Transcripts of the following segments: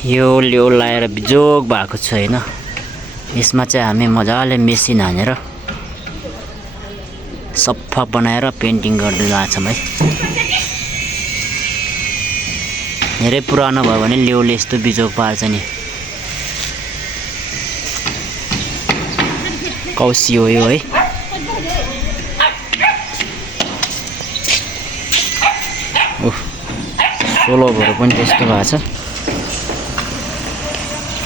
यो लेउ लाएर बिजोग भएको छ हैन। यसमा चाहिँ हामी मजाले मेसिन हानेर सफा बनाएर पेन्टिङ गर्दै जान्छौँ है। धेरै पुरानो भयो भने लेउले यस्तो बिजोग पार्छ नि। कौसी हो यो है। सोलोभहरू पनि त्यस्तो भएको छ।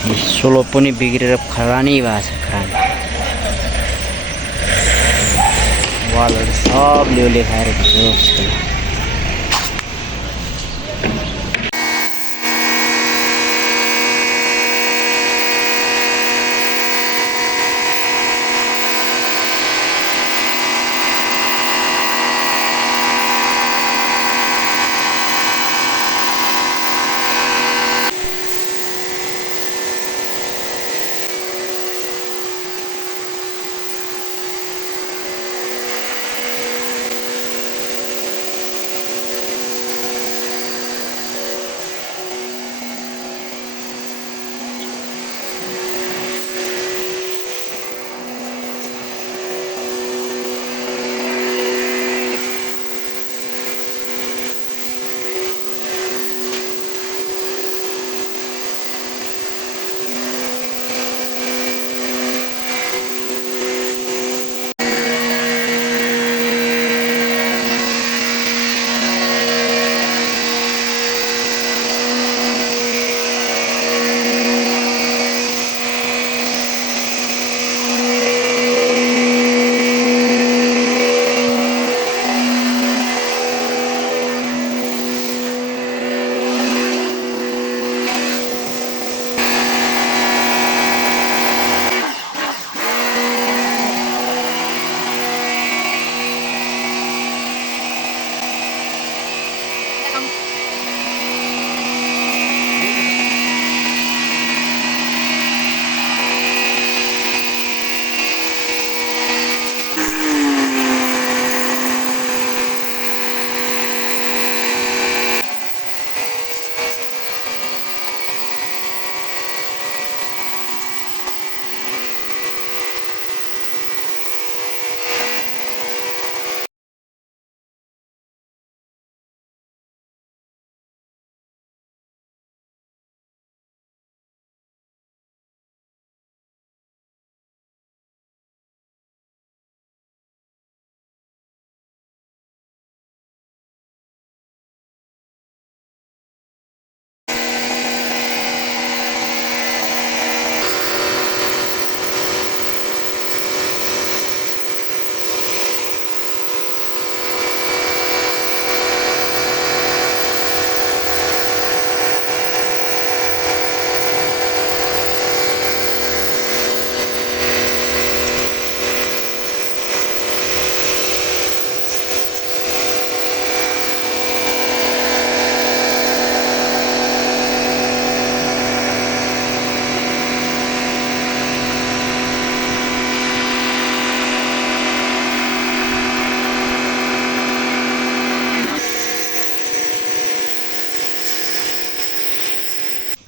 सोलो पनि बिग्रेर खरानी भएको छ खरानी। वालहरू सब लेउले खाएर बिजोग छ।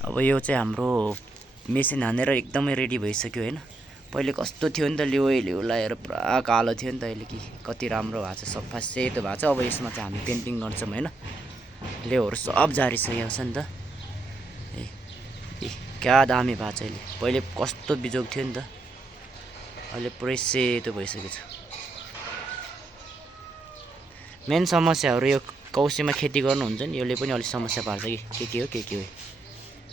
अब यो चाहिँ हाम्रो मेसिन हानेर एकदमै रेडी भइसक्यो हैन। पहिले कस्तो थियो नि त लेउ लाएर पुरा कालो थियो नि त। अहिले कि कति राम्रो भएको छ, सफा सेतो भएको छ। अब यसमा चाहिँ हामी पेन्टिङ गर्छौँ हैन। लेउहरू सब झारिसकेको छ नि त। क्या दामी भएको छ अहिले। पहिले कस्तो बिजोग थियो नि त, अहिले पुरै सेतो भइसकेको छ। मेन समस्याहरू यो कौसीमा खेती गर्नुहुन्छ नि, यसले पनि अलिक समस्या पार्छ कि के हो।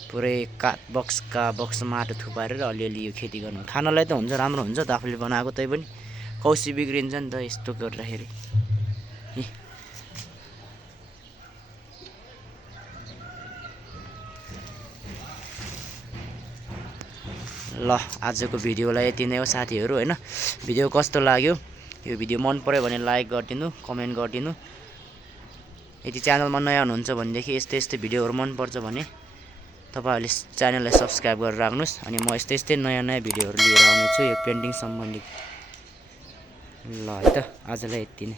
पुरै बक्स माटो थुपारेर अलिअलि यो खेती गर्नु खानलाई त हुन्छ, राम्रो हुन्छ त आफूले बनाएको, तै पनि कौसी बिग्रिन्छ नि त यस्तो गर्दाखेरि। ल आजको भिडियोलाई यति नै हो साथीहरू हैन। भिडियो कस्तो लाग्यो, यो भिडियो मन पर्यो भने लाइक गरिदिनु, कमेन्ट गरिदिनु। यदि च्यानलमा नयाँ हुनुहुन्छ भनेदेखि यस्तै भिडियोहरू मन पर्छ भने तपाईहरुले च्यानललाई सब्स्क्राइब गरेर राख्नुस्। अनि म यस्तै नयाँ भिडियोहरू लिएर आउने छु यो पेन्टिङ सम्बन्धी। ल है त आजलाई यति नै।